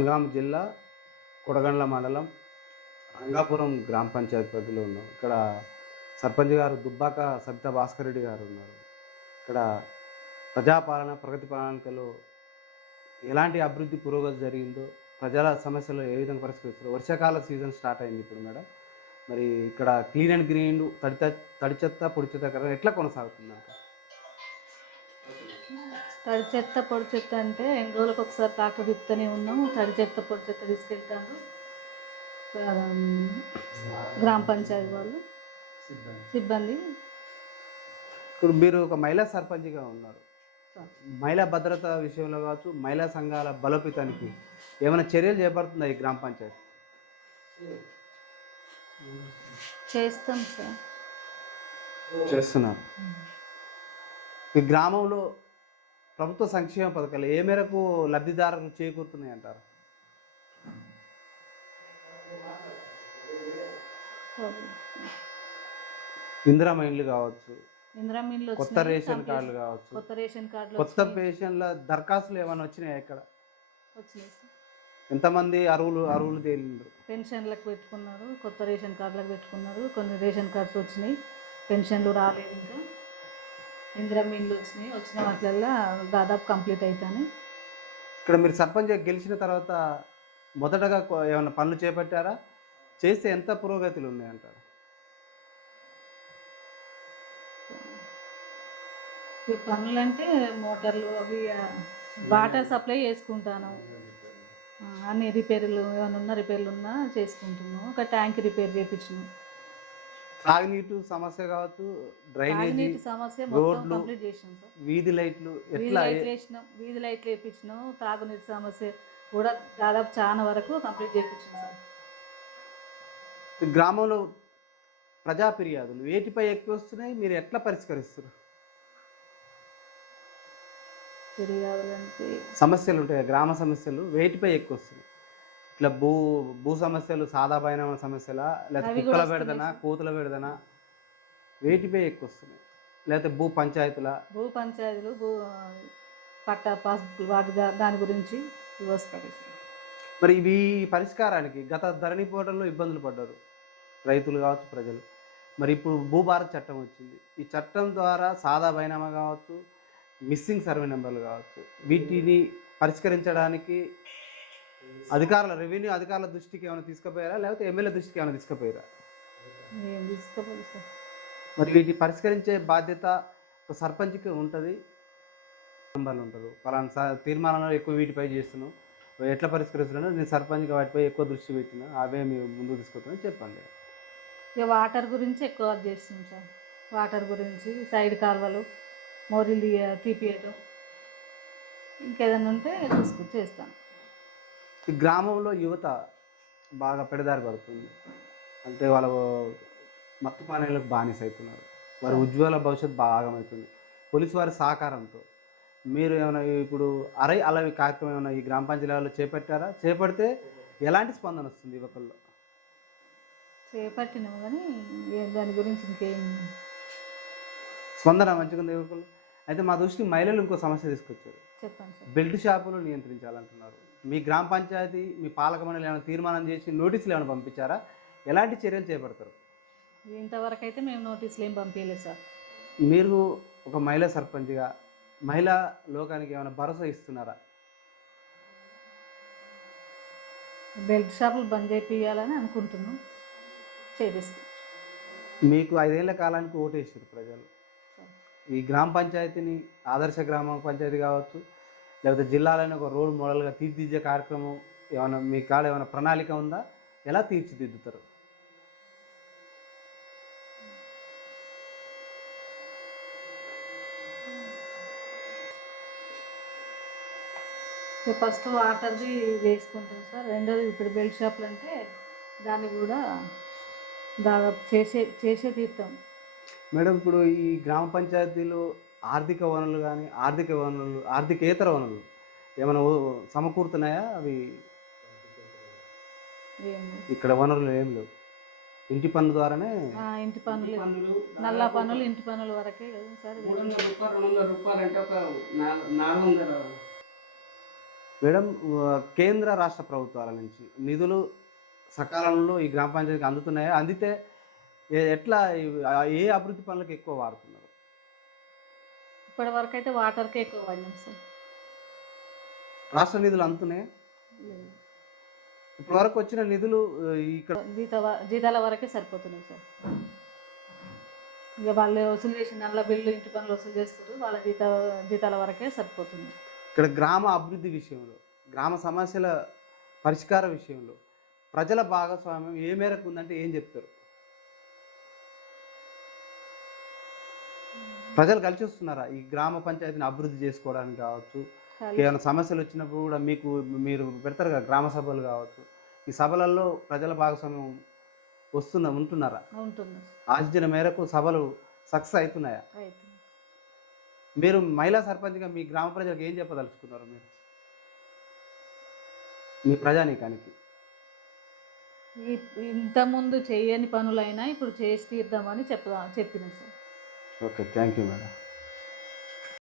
జనగాం జిల్లా కొడగండ్ల మండలం రంగాపురం గ్రామ పంచాయతీ పరిధిలో ఉన్నాం. ఇక్కడ సర్పంచ్ గారు దుబ్బాక సబితా భాస్కర్ రెడ్డి గారు ఉన్నారు. ఇక్కడ ప్రజాపాలన ప్రగతి ప్రణాళికలో ఎలాంటి అభివృద్ధి పురోగతి జరిగిందో, ప్రజల సమస్యలు ఏ విధంగా పరిష్కరిస్తారో, వర్షాకాల సీజన్ స్టార్ట్ అయింది ఇప్పుడు మేడం. మరి ఇక్కడ క్లీన్ అండ్ గ్రీన్ తడి చెత్త పొడి చెత్త ఎట్లా కొనసాగుతుందంట? తడి చెత్త పొడి చెత్త అంటే ఎన్ని రోజులకు ఒకసారి ట్రాక్టర్ తిప్పుతూనే ఉన్నాము. తడి చెత్త పొడి చెత్త తీసుకెళ్తారు గ్రామ పంచాయతీ వాళ్ళు సిబ్బంది. ఇప్పుడు మీరు ఒక మహిళా సర్పంచ్గా ఉన్నారు. మహిళా భద్రత విషయంలో కావచ్చు, మహిళా సంఘాల బలోపేతానికి ఏమైనా చర్యలు చేపడుతుందా ఈ గ్రామ పంచాయతీ? చేస్తాం సార్, చేస్తున్నారు. ఈ గ్రామంలో ప్రభుత్వ సంక్షేమ పథకాలు ఏ మేరకు లబ్ధిదారులు చేకూరుతున్నాయి అంటారు? ఇందిరమ్మ ఇండ్లు కావచ్చు, కొత్త రేషన్ కార్డులు కావచ్చు, కొత్త పెన్షన్ల దరఖాస్తులు ఏమైనా వచ్చినాయా? ఇక్కడ వచ్చినాయి సార్. ఎంతమంది అరువులు తేలిండ్రు? పెన్షన్లకు పెట్టుకున్నారు, కొత్త రేషన్ కార్డులకు పెట్టుకున్నారు. కొన్ని రేషన్ కార్డ్స్ వచ్చినాయి, పెన్షన్లు రాలేదు. ఇంకా ఇందిరమ్మ ఇండ్లు వచ్చినాయి. వచ్చిన వాటిల్లో దాదాపు కంప్లీట్ అవుతాయి. ఇక్కడ మీరు సర్పంచ్ గెలిచిన తర్వాత మొదటగా ఏమైనా పనులు చేపట్టారా? చేస్తే ఎంత పురోగతులు ఉన్నాయంటారు? ఈ పనులు అంటే మోటార్లు అవి వాటర్ సప్లై చేసుకుంటాను. అన్ని రిపేర్లు ఏమైనా ఉన్నా రిపేర్లు ఉన్నా చేసుకుంటున్నాం. ఒక ట్యాంక్ రిపేర్ చేయించినాం. తాగునీటి సమస్య కావచ్చు, డ్రైనేజీ సమస్య రోడ్లు, కంప్లీట్ చేసినాం సార్. వీధి లైట్లు వేసినాం, వీధి లైట్లు వేయించినాం. తాగునీటి సమస్య కూడా దాదాపు చాలా వరకు కంప్లీట్ చేయించినాం సార్. గ్రామంలో ప్రజా ఫిర్యాదులు వేటిపై ఎక్కువ వస్తున్నాయి, మీరు ఎట్లా పరిష్కరిస్తారు? ఫిర్యాదులు అంటే సమస్యలు ఉంటాయి, గ్రామ సమస్యలు వేటిపై ఎక్కువ వస్తున్నాయి? ఇట్లా భూ సమస్యలు, సాదా బైనామా సమస్యలా, లేకపోతే కుక్కల పెడదనా, కోతుల పెడదనా, వేటిపై ఎక్కువ వస్తున్నాయి? లేకపోతే భూ పంచాయతీలు, పట్టా పాస్బుక్ వాటి దాని గురించి వస్తుంది. మరి ఇవి పరిష్కారానికి గత ధరణి పోర్టల్లో ఇబ్బందులు పడ్డారు రైతులు కావచ్చు, ప్రజలు. మరి ఇప్పుడు భూభారత్ చట్టం వచ్చింది. ఈ చట్టం ద్వారా సాదా బైనామా కావచ్చు, మిస్సింగ్ సర్వే నెంబర్లు కావచ్చు, వీటిని పరిష్కరించడానికి రెవెన్యూ అధికారుల దృష్టికి ఏమైనా తీసుకుపోయారా, లేకపోతే ఎమ్మెల్యే దృష్టికి ఏమైనా తీసుకుపోయారా? మరి వీటిని పరిష్కరించే బాధ్యత ఒక సర్పంచ్కి ఉంటుంది. నెంబర్లు ఉంటారు, పలానా తీర్మానంలో ఎక్కువ వీటిపై చేస్తున్నాం, ఎట్లా పరిష్కరిస్తున్నాను, నేను సర్పంచ్గా వాటిపై ఎక్కువ దృష్టి పెట్టినా, అవే మేము ముందుకు తీసుకొస్తానని చెప్పండి. ఇక వాటర్ గురించి ఎక్కువ చేస్తున్నాం సార్. వాటర్ గురించి సైడ్ కాలువలు, మోరీలు తీపియటం, ఇంకేదైనా ఉంటే చేస్తాను. ఈ గ్రామంలో యువత బాగా పెడదారి పడుతుంది. అంటే వాళ్ళ మత్తు పానీయాలకు బానిస అవుతున్నారు. వారి ఉజ్వల భవిష్యత్తు భాగమవుతుంది. పోలీసు వారి సహకారంతో మీరు ఏమైనా ఇప్పుడు అలవి కార్యక్రమం ఏమైనా ఈ గ్రామ పంచాయతీలో చేపట్టారా? చేపడితే ఎలాంటి స్పందన వస్తుంది యువకుల్లో? చేపట్టినాము కానీ దాని గురించి ఇంకేం స్పందన మంచిగా ఉంది యువకులు. అయితే మా దృష్టికి మహిళలు ఇంకో సమస్య తీసుకొచ్చారు. చెప్పండి సార్. బెల్ట్ షాపులు నియంత్రించాలంటున్నారు. మీ గ్రామ పంచాయతీ, మీ పాలక మండలి ఏమైనా తీర్మానం చేసి నోటీసులు ఏమైనా పంపించారా? ఎలాంటి చర్యలు చేపడతారు? ఇంతవరకు అయితే మేము నోటీసులు ఏం పంపించలేదు సార్. మీరు ఒక మహిళా సర్పంచ్గా మహిళా లోకానికి ఏమైనా భరోసా ఇస్తున్నారా? బెల్ట్ షాపులు బంద్ చేయాలని అనుకుంటున్నాం, చేపిస్తాం. మీకు 5 ఏళ్ల కాలానికి ఓటేసారు ప్రజలు. ఈ గ్రామ పంచాయతీని ఆదర్శ గ్రామ పంచాయతీ కావచ్చు, లేకపోతే జిల్లాలోని ఒక రోల్ మోడల్గా తీర్చిదిద్దే కార్యక్రమం ఏమైనా మీ కాడ ఏమైనా ప్రణాళిక ఉందా? ఎలా తీర్చిదిద్దుతారు? ఫస్ట్ వాటర్ది వేసుకుంటాం సార్. రెండోది ఇప్పుడు బెల్ట్ షాపులు అంటే దాన్ని కూడా దాదాపు చేసే తీర్థం. మేడం, ఇప్పుడు ఈ గ్రామ పంచాయతీలు ఆర్థిక వనరులు కానీ ఆర్థికేతర వనరులు ఏమైనా సమకూరుతున్నాయా? అవి ఇక్కడ వనరులు ఏం లేవు. ఇంటి పన్ను ద్వారానే, ఇంటి పన్నులు, నల్ల పన్నులు, ఇంటి పన్నుల వరకే కదా సార్. 300 రూపాయలు 200 రూపాయలు అంటే ఒక 400 మేడం, కేంద్ర రాష్ట్ర ప్రభుత్వాల నుంచి నిధులు సకాలంలో ఈ గ్రామ పంచాయతీకి అందుతున్నాయా? అందితే ఎట్లా ఏ అభివృద్ధి పనులకు ఎక్కువ వాడుతున్నారు? ఇప్పటి వరకు అయితే వాటర్కే ఎక్కువ వాడినాం సార్. రాష్ట్ర నిధులు అందుతున్నాయా? లేదు. ఇప్పటి వరకు వచ్చిన నిధులు ఇక్కడ జీతాల వరకే సరిపోతున్నాయి సార్. ఇక వాళ్ళు వసూలు చేసిన దాంట్లో బిల్లు ఇంటి పనులు వసూలు చేస్తారు, వాళ్ళ జీతాల వరకే సరిపోతుంది. ఇక్కడ గ్రామ అభివృద్ధి విషయంలో, గ్రామ సమస్యల పరిష్కార విషయంలో ప్రజల భాగస్వామ్యం ఏ మేరకు ఉందంటే ఏం చెప్తారు? ప్రజలు కలిసి వస్తున్నారా ఈ గ్రామ పంచాయతీని అభివృద్ధి చేసుకోవడానికి కావచ్చు, ఏమైనా సమస్యలు వచ్చినప్పుడు కూడా మీరు పెడతారు కదా గ్రామ సభలు కావచ్చు, ఈ సభలలో ప్రజల భాగస్వామ్యం ఉంటున్నారా? ఉంటుంది. ఆశించిన మేరకు సభలు సక్సెస్ అవుతున్నాయా? మీరు మహిళా సర్పంచ్గా మీ గ్రామ ప్రజలకు ఏం చెప్పదలుచుకున్నారు మీరు మీ ప్రజానీకానికి? ఇంతకుముందు చేయని పనులైనా ఇప్పుడు చేసి తీద్దామని చెప్పిన sir. Okay, thank you madam.